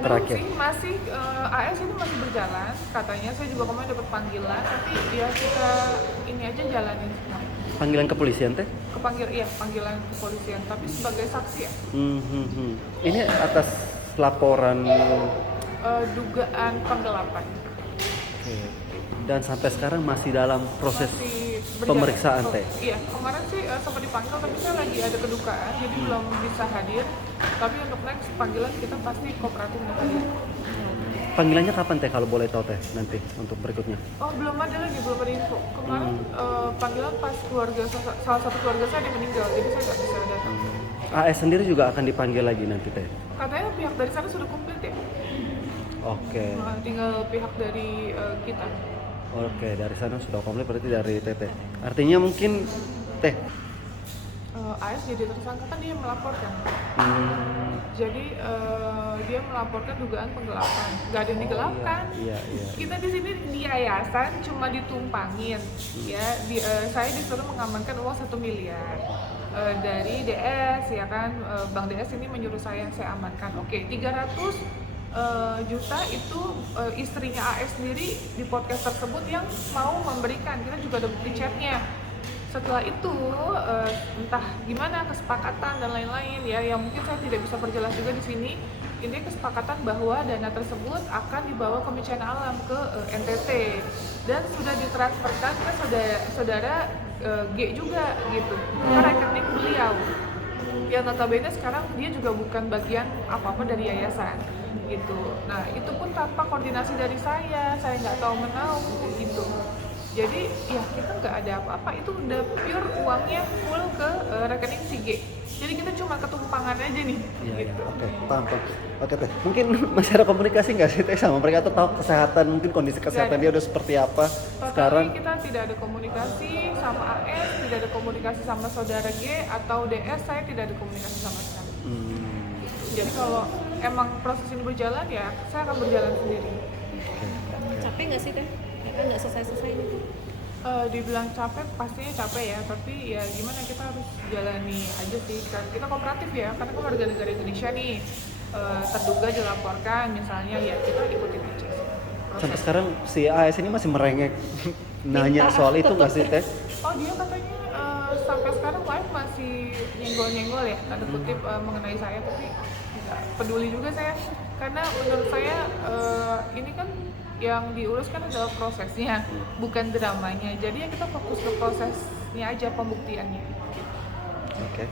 terakhir? Sih masih AS ini masih berjalan, katanya saya juga kemarin dapat panggilan, tapi ya kita ini aja jalanin semua. Panggilan kepolisian teh? Panggilan kepolisian, tapi sebagai saksi ya. Ini atas laporan. Dugaan penggelapan. Oke. Dan sampai sekarang masih dalam proses Masih berjalan. pemeriksaan teh? Iya, kemarin sih sempat dipanggil, tapi saya lagi ada kedukaan, jadi belum bisa hadir. Tapi untuk next panggilan kita pasti kooperatif untuk hadir. Panggilannya kapan teh kalau boleh tahu teh nanti untuk berikutnya? Oh, belum ada lagi, belum ada info. Kemarin panggilan pas salah satu keluarga saya ada meninggal, jadi saya nggak bisa datang. AS sendiri juga akan dipanggil lagi nanti teh? Katanya pihak dari sana sudah komplit ya. Oke. Tinggal pihak dari kita. Oke, dari sana sudah komplit berarti dari TT. Artinya mungkin teh. AS jadi tersangka kan dia melaporkan. Jadi dia melaporkan dugaan penggelapan. Gak ada yang digelapkan. Iya. Kita di sini di yayasan cuma ditumpangin. Ya, saya disuruh mengamankan uang 1 miliar dari DS, ya kan. Bank DS ini menyuruh saya amankan. Oke, 300 juta itu istrinya AS sendiri di podcast tersebut yang mau memberikan. Kita juga ada bukti chatnya. Setelah itu entah gimana kesepakatan dan lain-lain ya, yang mungkin saya tidak bisa perjelas juga di sini. Ini kesepakatan bahwa dana tersebut akan dibawa ke bencana alam ke NTT dan sudah ditransferkan ke saudara G juga gitu, ke rekening beliau. Yang notabene sekarang dia juga bukan bagian apa-apa dari yayasan gitu. Nah itu pun tanpa koordinasi dari saya nggak tahu menahu gitu. Jadi ya kita nggak ada apa-apa, itu udah pure uangnya full ke rekening si G. Jadi kita cuma ketumpangan aja nih. Iya, gitu. Oke, paham. Oke teh, mungkin masih ada komunikasi nggak sih teh sama mereka, atau tahu kesehatan, mungkin kondisi kesehatan dia udah seperti apa sekarang? Kita tidak ada komunikasi sama AS, tidak ada komunikasi sama saudara G atau DS, saya tidak ada komunikasi sama sekali. Jadi kalau emang proses ini berjalan ya saya akan berjalan sendiri. Capek nggak sih teh? Ya kan nggak selesai gitu. Dibilang capek pastinya capek ya, tapi ya gimana, kita harus jalani aja sih. Kita kooperatif ya, karena kan warga negara Indonesia nih, terduga dilaporkan misalnya, ya kita ikutin aja sih. Sampai sekarang si AS ini masih merengek nanya soal itu nggak sih teh? Oh, dia katanya sampai sekarang live masih nyenggol-nyenggol ya, tanda kutip mengenai saya, tapi nggak peduli juga saya, karena menurut saya ini kan yang diurus kan adalah prosesnya, bukan dramanya. Jadi ya kita fokus ke prosesnya aja, pembuktiannya. Oke.